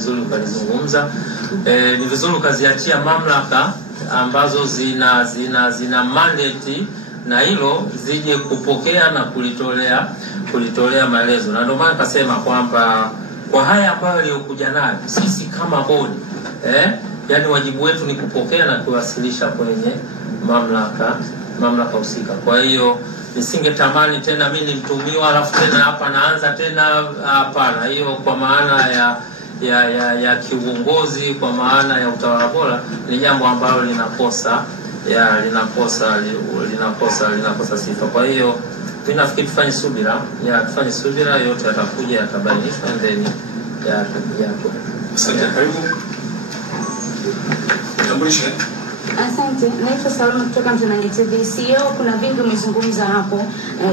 vizuri ukalizungumza. Ni vizuri ukaziachia mamlaka ambazo zina mandate na hilo zije kupokea na kulitolea maelezo. Na ndio maana kasema kwamba kwa haya ambayo aliyokuja nayo sisi kama bodi yani wajibu wetu ni kupokea na kuwasilisha kwenye mamlaka husika. Kwa hiyo nisingetamani tena mimi nimtumiwa alafu tena hapa naanza tena, hapana. Hiyo kwa maana ya kiuongozi, kwa maana ya utawala bora, ni jambo ambalo linakosa sifa. Kwa hiyo mimi nafikiri tufanye subira, yote yatakuja, yatabainishwa and then Asante. Karibu. Tambulishe. Asante, naitwa Salma kutoka Mtanange TV. CEO, kuna vingi umezungumza hapo.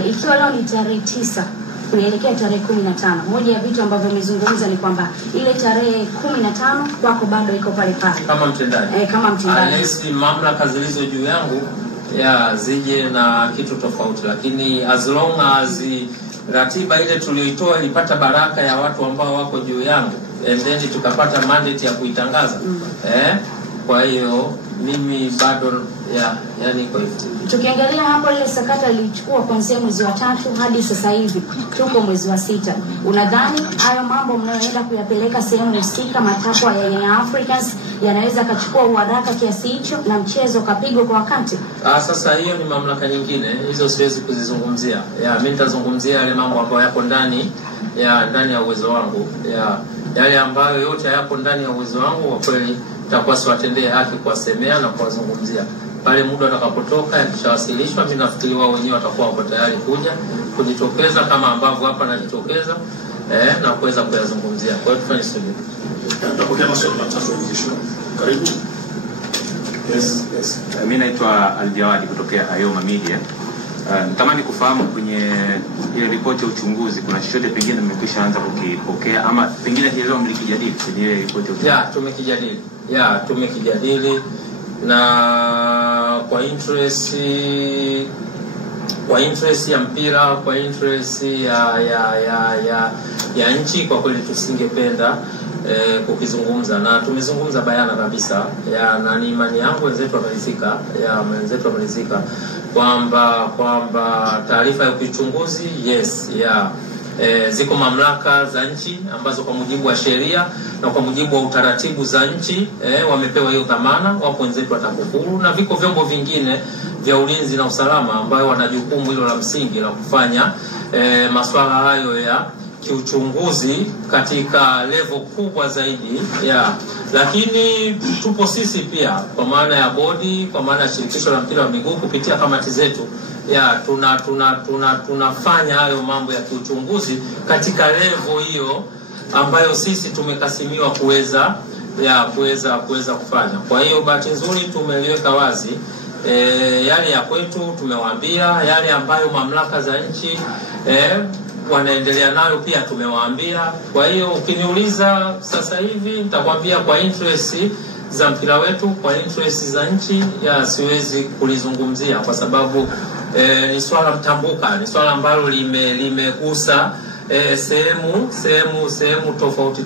Ikiwa leo ni tarehe 9, tunaelekea tarehe 15. Moja ya vitu ambavyo umezungumza ni kwamba ile tarehe 15 kwako bado iko pale pale. Kama mtendaji. Kama mtendaji. Unless mamlaka zilizo juu yangu zije na kitu tofauti, lakini as long as ratiba ile tuliyoitoa ilipata baraka ya watu ambao wako juu yangu and then tukapata mandate ya kuitangaza. Kwa hiyo mimi bado yani kwa hivyo. Tukiangalia hapo ile sakata lilichukua kuanzia mwezi wa 3 hadi sasa hivi tuko mwezi wa 6. Unadhani hayo mambo mnayoenda kuyapeleka sehemu husika, matakwa ya Young Africans yanaweza kachukua uharaka kiasi hicho na mchezo kapigwa kwa wakati? Sasa hiyo ni mamlaka nyingine, hizo siwezi kuzizungumzia. Mimi nitazungumzia yale mambo ambayo yako ndani ya uwezo wangu. Yale ambayo yote yako ndani ya uwezo wangu, kwa kweli nitakuwa siwatendee haki kuwasemea na kuwazungumzia. Pale muda utakapotoka yakishawasilishwa, mimi nafikiri wao wenyewe watakuwa wako tayari kujitokeza kama ambavyo hapa najitokeza na kuweza kuyazungumzia. Kwa hiyo tufanye subira. Tutapokea maswali matatu ya mwisho. Karibu. Yes. Mimi naitwa Aljawadi kutokea Ayoma Media. Natamani kufahamu kwenye ile ripoti ya uchunguzi kuna chochote pengine mmekwisha anza kukipokea ama pengine leo mlikijadili kwenye ile ripoti ya uchunguzi? Tumekijadili na kwa interest ya mpira, kwa interest ya nchi, kwa kweli tusingependa kukizungumza, na tumezungumza bayana kabisa na ni imani yangu wenzetu wameridhika kwamba taarifa ya uchunguzi ziko mamlaka za nchi ambazo kwa mujibu wa sheria na kwa mujibu wa utaratibu za nchi wamepewa hiyo dhamana. Wapo wenzetu wa TAKUKURU na viko vyombo vingine vya ulinzi na usalama ambayo wana jukumu hilo la msingi la kufanya masuala hayo ya kiuchunguzi katika level kubwa zaidi lakini tupo sisi pia kwa maana ya bodi, kwa maana ya shirikisho la mpira wa miguu kupitia kamati zetu tunafanya hayo mambo ya kiuchunguzi katika level hiyo ambayo sisi tumekasimiwa kuweza kufanya. Kwa hiyo bahati nzuri tumeliweka wazi yale ya kwetu, tumewaambia yale ambayo mamlaka za nchi wanaendelea nayo pia tumewaambia. Kwa hiyo ukiniuliza sasa hivi nitakwambia kwa interest za mpira wetu, kwa interest za nchi siwezi kulizungumzia kwa sababu ni swala mtambuka, ni swala ambalo limegusa sehemu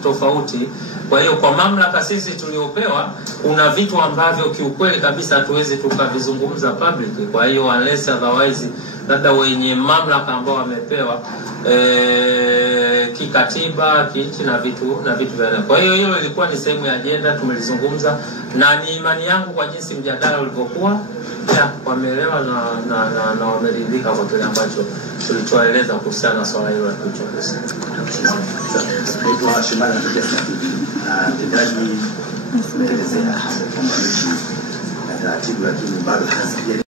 tofauti. Kwa hiyo kwa mamlaka sisi tuliopewa kuna vitu ambavyo kiukweli kabisa hatuwezi tukavizungumza public. Kwa hiyo unless otherwise labda wenye mamlaka ambao wamepewa kikatiba, kinchi na vitu vya. Kwa hiyo hilo ilikuwa ni sehemu ya agenda, tumelizungumza na ni imani yangu kwa jinsi mjadala ulivyokuwa wameelewa na wameridhika kwa kile ambacho tulichoeleza kuhusiana na swala hilo la uchunguzi. Kwa shimana mtendaji kuelezea hapo kwamba taratibu lakini bado